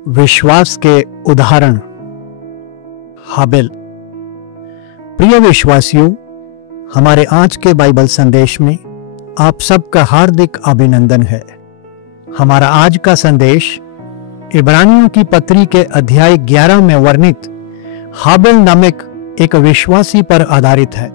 विश्वास के उदाहरण। हाबिल। प्रिय विश्वासियों, हमारे आज के बाइबल संदेश में आप सबका हार्दिक अभिनंदन है। हमारा आज का संदेश इब्रानियों की पत्री के अध्याय 11 में वर्णित हाबिल नामक एक विश्वासी पर आधारित है।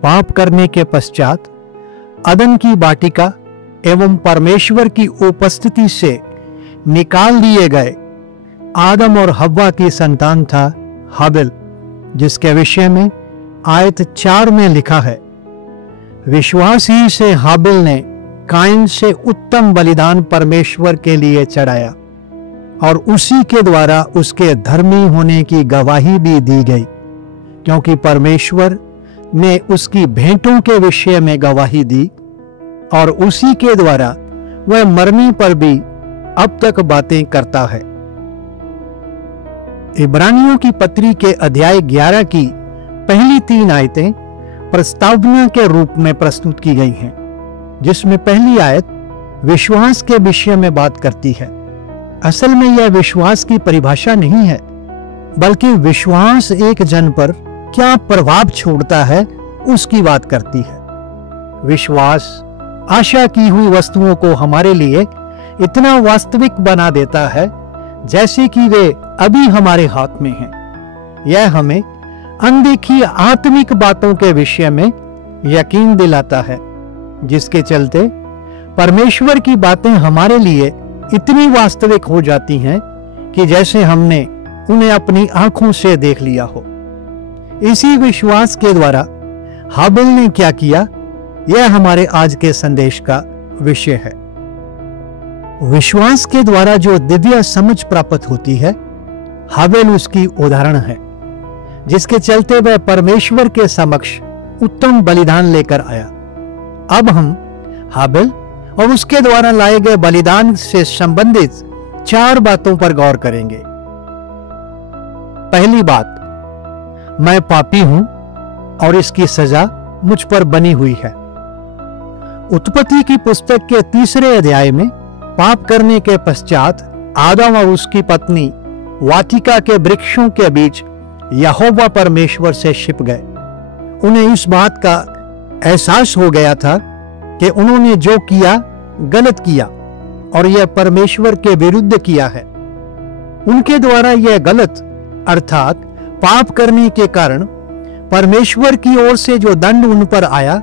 पाप करने के पश्चात अदन की वाटिका एवं परमेश्वर की उपस्थिति से निकाल दिए गए आदम और हव्वा की संतान था हाबिल, जिसके विषय में आयत 4 में लिखा है, विश्वास ही से हाबिल ने काइन से उत्तम बलिदान परमेश्वर के लिए चढ़ाया और उसी के द्वारा उसके धर्मी होने की गवाही भी दी गई, क्योंकि परमेश्वर ने उसकी भेंटों के विषय में गवाही दी और उसी के द्वारा वह मरने पर भी अब तक बातें करता है। इब्रानियों की पत्री के अध्याय 11 की पहली 3 आयतें प्रस्तावना के रूप में प्रस्तुत की गई हैं, जिसमें पहली आयत विश्वास के विषय में बात करती है। असल में यह विश्वास की परिभाषा नहीं है, बल्कि विश्वास एक जन पर क्या प्रभाव छोड़ता है उसकी बात करती है। विश्वास आशा की हुई वस्तुओं को हमारे लिए इतना वास्तविक बना देता है जैसे कि वे अभी हमारे हाथ में हैं। यह हमें अनदेखी आत्मिक बातों के विषय में यकीन दिलाता है, जिसके चलते परमेश्वर की बातें हमारे लिए इतनी वास्तविक हो जाती हैं कि जैसे हमने उन्हें अपनी आंखों से देख लिया हो। इसी विश्वास के द्वारा हाबिल ने क्या किया, यह हमारे आज के संदेश का विषय है। विश्वास के द्वारा जो दिव्य समझ प्राप्त होती है, हाबिल उसकी उदाहरण है, जिसके चलते वह परमेश्वर के समक्ष उत्तम बलिदान लेकर आया। अब हम हाबिल और उसके द्वारा लाए गए बलिदान से संबंधित 4 बातों पर गौर करेंगे। पहली बात, मैं पापी हूं और इसकी सजा मुझ पर बनी हुई है। उत्पत्ति की पुस्तक के 3 अध्याय में पाप करने के पश्चात आदम और उसकी पत्नी वाटिका के वृक्षों के बीच यहोवा परमेश्वर से छिप गए। उन्हें इस बात का एहसास हो गया था कि उन्होंने जो किया गलत किया और यह परमेश्वर के विरुद्ध किया है। उनके द्वारा यह गलत अर्थात पाप करने के कारण परमेश्वर की ओर से जो दंड उन पर आया,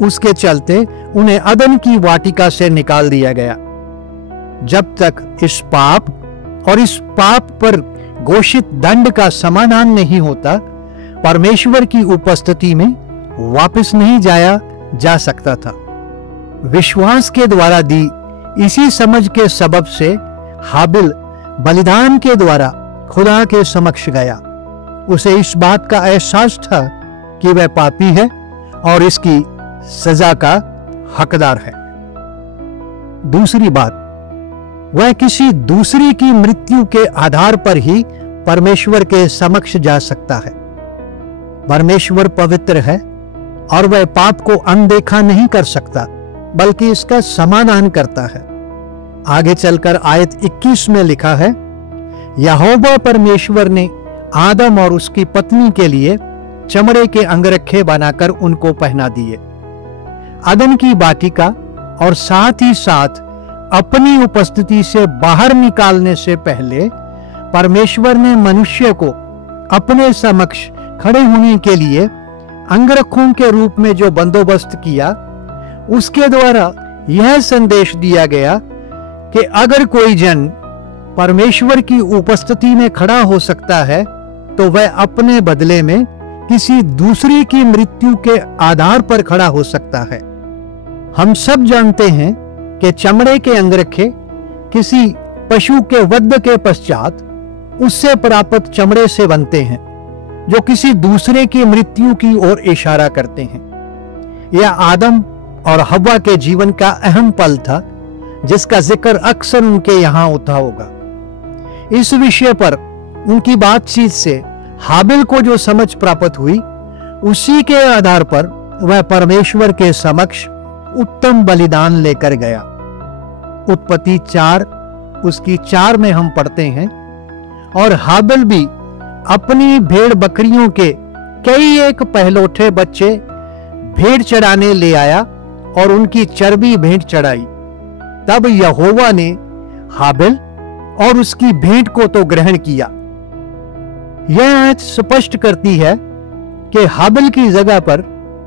उसके चलते उन्हें अदन की वाटिका से निकाल दिया गया। जब तक इस पाप और इस पाप पर घोषित दंड का समाधान नहीं होता, परमेश्वर की उपस्थिति में वापस नहीं जाया जा सकता था। विश्वास के द्वारा दी इसी समझ के सबब से हाबिल बलिदान के द्वारा खुदा के समक्ष गया। उसे इस बात का एहसास था कि वह पापी है और इसकी सजा का हकदार है। दूसरी बात, वह किसी दूसरी की मृत्यु के आधार पर ही परमेश्वर के समक्ष जा सकता है। परमेश्वर पवित्र है और वह पाप को अनदेखा नहीं कर सकता, बल्कि इसका समाधान करता है। आगे चलकर आयत 21 में लिखा है, यहोवा परमेश्वर ने आदम और उसकी पत्नी के लिए चमड़े के अंगरखे बनाकर उनको पहना दिए। अदन की वाटिका और साथ ही साथ अपनी उपस्थिति से बाहर निकालने से पहले परमेश्वर ने मनुष्य को अपने समक्ष खड़े होने के लिए अंगरखों के रूप में जो बंदोबस्त किया, उसके द्वारा यह संदेश दिया गया कि अगर कोई जन परमेश्वर की उपस्थिति में खड़ा हो सकता है, तो वह अपने बदले में किसी दूसरी की मृत्यु के आधार पर खड़ा हो सकता है। हम सब जानते हैं कि चमड़े के अंगरखे किसी पशु के वध के पश्चात उससे प्राप्त चमड़े से बनते हैं, जो किसी दूसरे की मृत्यु की ओर इशारा करते हैं। यह आदम और हव्वा के जीवन का अहम पल था, जिसका जिक्र अक्सर उनके यहां होता होगा। इस विषय पर उनकी बातचीत से हाबिल को जो समझ प्राप्त हुई, उसी के आधार पर वह परमेश्वर के समक्ष उत्तम बलिदान लेकर गया। उत्पत्ति 4 उसकी 4 में हम पढ़ते हैं, और हाबिल भी अपनी भेड़ बकरियों के कई एक पहलौठे बच्चे भेंट चढ़ाने ले आया और उनकी चर्बी भेंट चढ़ाई। तब यहोवा ने हाबिल और उसकी भेंट को तो ग्रहण किया। यह आयत स्पष्ट करती है कि हाबिल की जगह पर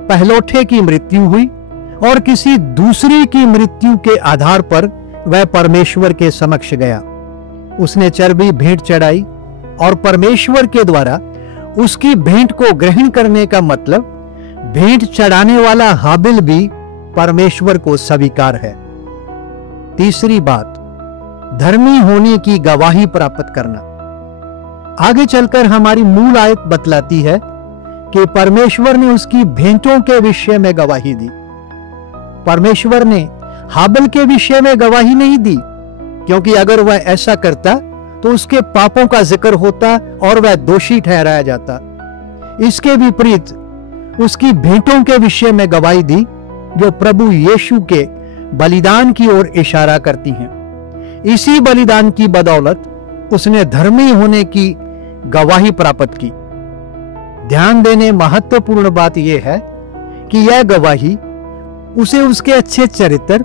पहलौठे की मृत्यु हुई और किसी दूसरे की मृत्यु के आधार पर वह परमेश्वर के समक्ष गया। उसने चर्बी भेंट चढ़ाई और परमेश्वर के द्वारा उसकी भेंट को ग्रहण करने का मतलब भेंट चढ़ाने वाला हाबिल भी परमेश्वर को स्वीकार है। तीसरी बात, धर्मी होने की गवाही प्राप्त करना। आगे चलकर हमारी मूल आयत बतलाती है कि परमेश्वर ने उसकी भेंटों के विषय में गवाही दी। परमेश्वर ने हाबिल के विषय में गवाही नहीं दी, क्योंकि अगर वह ऐसा करता तो उसके पापों का जिक्र होता और वह दोषी ठहराया जाता। इसके विपरीत उसकी भेंटों के विषय में गवाही दी, जो प्रभु यीशु के बलिदान की ओर इशारा करती हैं। इसी बलिदान की बदौलत उसने धर्मी होने की गवाही प्राप्त की। ध्यान देने महत्वपूर्ण बात यह है कि यह गवाही उसे उसके अच्छे चरित्र,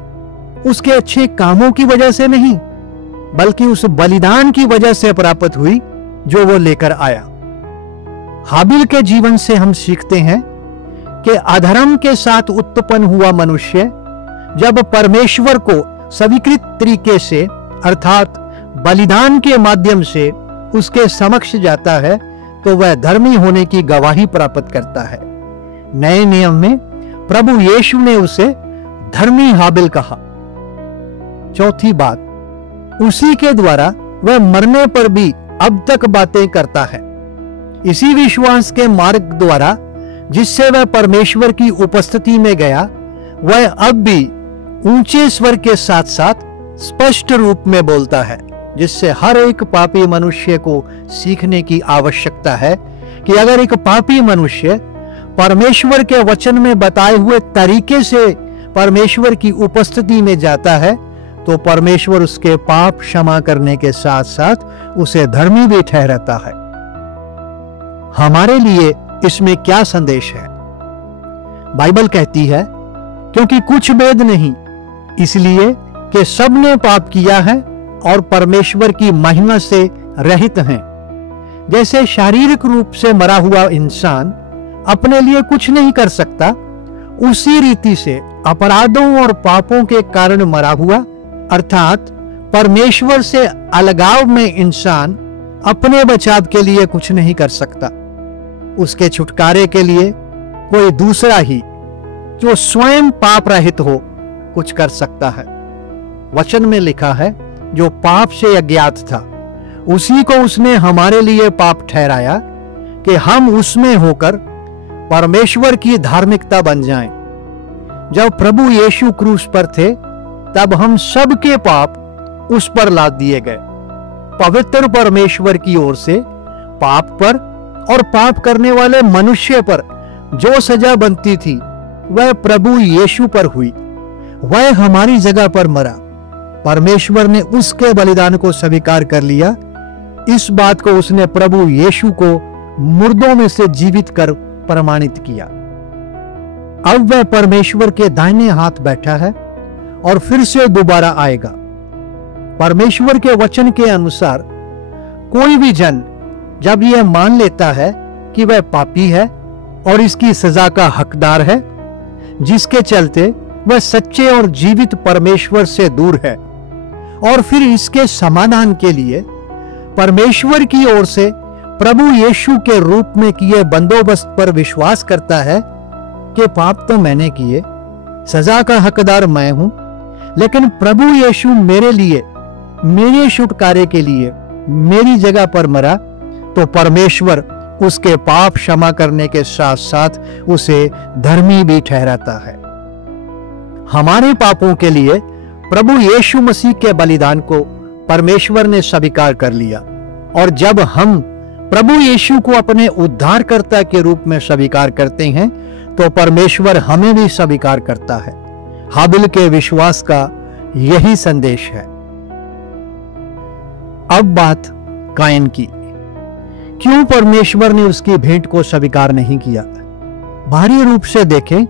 उसके अच्छे कामों की वजह से नहीं, बल्कि उस बलिदान की वजह से प्राप्त हुई जो वो लेकर आया। हाबिल के जीवन से हम सीखते हैं कि अधर्म के साथ उत्पन्न हुआ मनुष्य जब परमेश्वर को स्वीकृत तरीके से अर्थात बलिदान के माध्यम से उसके समक्ष जाता है तो वह धर्मी होने की गवाही प्राप्त करता है। नए नियम में प्रभु यीशु ने उसे धर्मी हाबिल कहा। चौथी बात, उसी के द्वारा वह मरने पर भी अब तक बातें करता है। इसी विश्वास के मार्ग द्वारा जिससे वह परमेश्वर की उपस्थिति में गया, वह अब भी ऊंचे स्वर के साथ साथ स्पष्ट रूप में बोलता है, जिससे हर एक पापी मनुष्य को सीखने की आवश्यकता है कि अगर एक पापी मनुष्य परमेश्वर के वचन में बताए हुए तरीके से परमेश्वर की उपस्थिति में जाता है तो परमेश्वर उसके पाप क्षमा करने के साथ साथ उसे धर्मी भी ठहराता है। हमारे लिए इसमें क्या संदेश है? बाइबल कहती है, क्योंकि कुछ भेद नहीं, इसलिए कि सबने पाप किया है और परमेश्वर की महिमा से रहित हैं। जैसे शारीरिक रूप से मरा हुआ इंसान अपने लिए कुछ नहीं कर सकता, उसी रीति से अपराधों और पापों के कारण मरा हुआ अर्थात परमेश्वर से अलगाव में इंसान अपने बचाव के लिए कुछ नहीं कर सकता। उसके छुटकारे के लिए कोई दूसरा ही जो स्वयं पाप रहित हो कुछ कर सकता है। वचन में लिखा है, जो पाप से अज्ञात था उसी को उसने हमारे लिए पाप ठहराया कि हम उसमें होकर परमेश्वर की धार्मिकता बन जाएं। जब प्रभु यीशु क्रूस पर थे तब हम सबके पाप उस पर लाद दिए गए। पवित्र परमेश्वर की ओर से पाप पर और पाप करने वाले मनुष्य पर जो सजा बनती थी वह प्रभु यीशु पर हुई। वह हमारी जगह पर मरा। परमेश्वर ने उसके बलिदान को स्वीकार कर लिया। इस बात को उसने प्रभु यीशु को मुर्दों में से जीवित कर प्रमाणित किया। अब वह परमेश्वर के दाहिने हाथ बैठा है और फिर से दोबारा आएगा। परमेश्वर के वचन के अनुसार कोई भी जन जब यह मान लेता है कि वह पापी है और इसकी सजा का हकदार है, जिसके चलते वह सच्चे और जीवित परमेश्वर से दूर है, और फिर इसके समाधान के लिए परमेश्वर की ओर से प्रभु यीशु के रूप में किए बंदोबस्त पर विश्वास करता है कि पाप तो मैंने किए, सजा का हकदार मैं हूं, लेकिन प्रभु यीशु मेरे लिए, मेरे छुटकारे के लिए मेरी जगह पर मरा, तो परमेश्वर उसके पाप क्षमा करने के साथ साथ उसे धर्मी भी ठहराता है। हमारे पापों के लिए प्रभु यीशु मसीह के बलिदान को परमेश्वर ने स्वीकार कर लिया, और जब हम प्रभु यीशु को अपने उद्धारकर्ता के रूप में स्वीकार करते हैं तो परमेश्वर हमें भी स्वीकार करता है। हाबिल के विश्वास का यही संदेश है। अब बात कायन की। क्यों परमेश्वर ने उसकी भेंट को स्वीकार नहीं किया? बाहरी रूप से देखें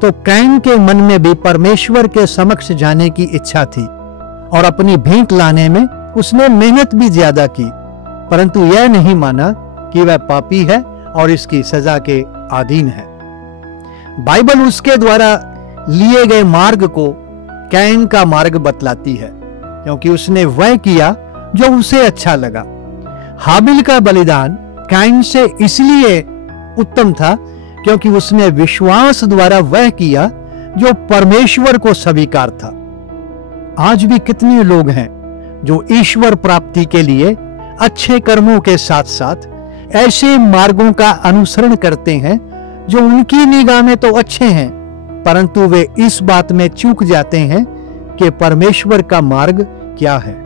तो कायन के मन में भी परमेश्वर के समक्ष जाने की इच्छा थी और अपनी भेंट लाने में उसने मेहनत भी ज्यादा की, परंतु यह नहीं माना कि वह पापी है और इसकी सजा के अधीन है। बाइबल उसके द्वारा लिए गए मार्ग को कायन का मार्ग बतलाती है, क्योंकि उसने वह किया जो उसे अच्छा लगा। हाबिल का बलिदान कायन से इसलिए उत्तम था क्योंकि उसने विश्वास द्वारा वह किया जो परमेश्वर को स्वीकार था। आज भी कितने लोग हैं जो ईश्वर प्राप्ति के लिए अच्छे कर्मों के साथ साथ ऐसे मार्गों का अनुसरण करते हैं जो उनकी निगाह में तो अच्छे हैं, परंतु वे इस बात में चूक जाते हैं कि परमेश्वर का मार्ग क्या है।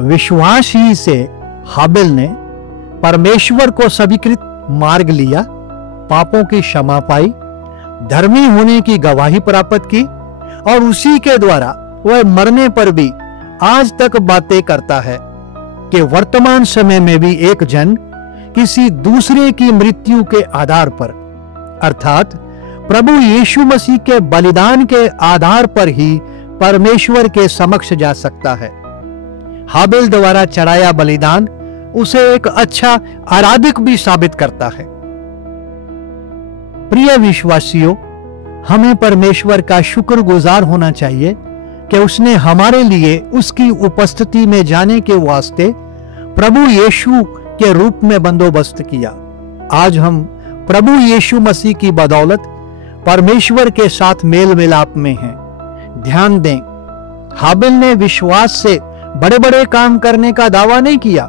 विश्वास ही से हाबिल ने परमेश्वर को स्वीकृत मार्ग लिया, पापों की क्षमा पाई, धर्मी होने की गवाही प्राप्त की और उसी के द्वारा वह मरने पर भी आज तक बातें करता है कि वर्तमान समय में भी एक जन किसी दूसरे की मृत्यु के आधार पर, अर्थात प्रभु यीशु मसीह के बलिदान के आधार पर ही परमेश्वर के समक्ष जा सकता है। हाबिल द्वारा चढ़ाया बलिदान उसे एक अच्छा आराधक भी साबित करता है। प्रिय विश्वासियों, हमें परमेश्वर का शुक्रगुजार होना चाहिए कि उसने हमारे लिए उसकी उपस्थिति में जाने के वास्ते प्रभु यीशु के रूप में बंदोबस्त किया। आज हम प्रभु यीशु मसीह की बदौलत परमेश्वर के साथ मेल मिलाप में हैं। ध्यान दें, हाबिल ने विश्वास से बड़े बड़े काम करने का दावा नहीं किया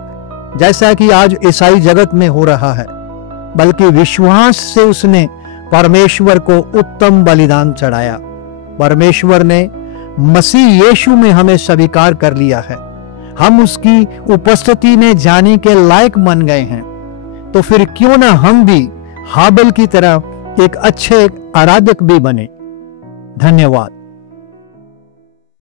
जैसा कि आज ईसाई जगत में हो रहा है, बल्कि विश्वास से उसने परमेश्वर को उत्तम बलिदान चढ़ाया। परमेश्वर ने मसीह यीशु में हमें स्वीकार कर लिया है, हम उसकी उपस्थिति में जाने के लायक बन गए हैं। तो फिर क्यों ना हम भी हाबिल की तरह एक अच्छे आराधक भी बने। धन्यवाद।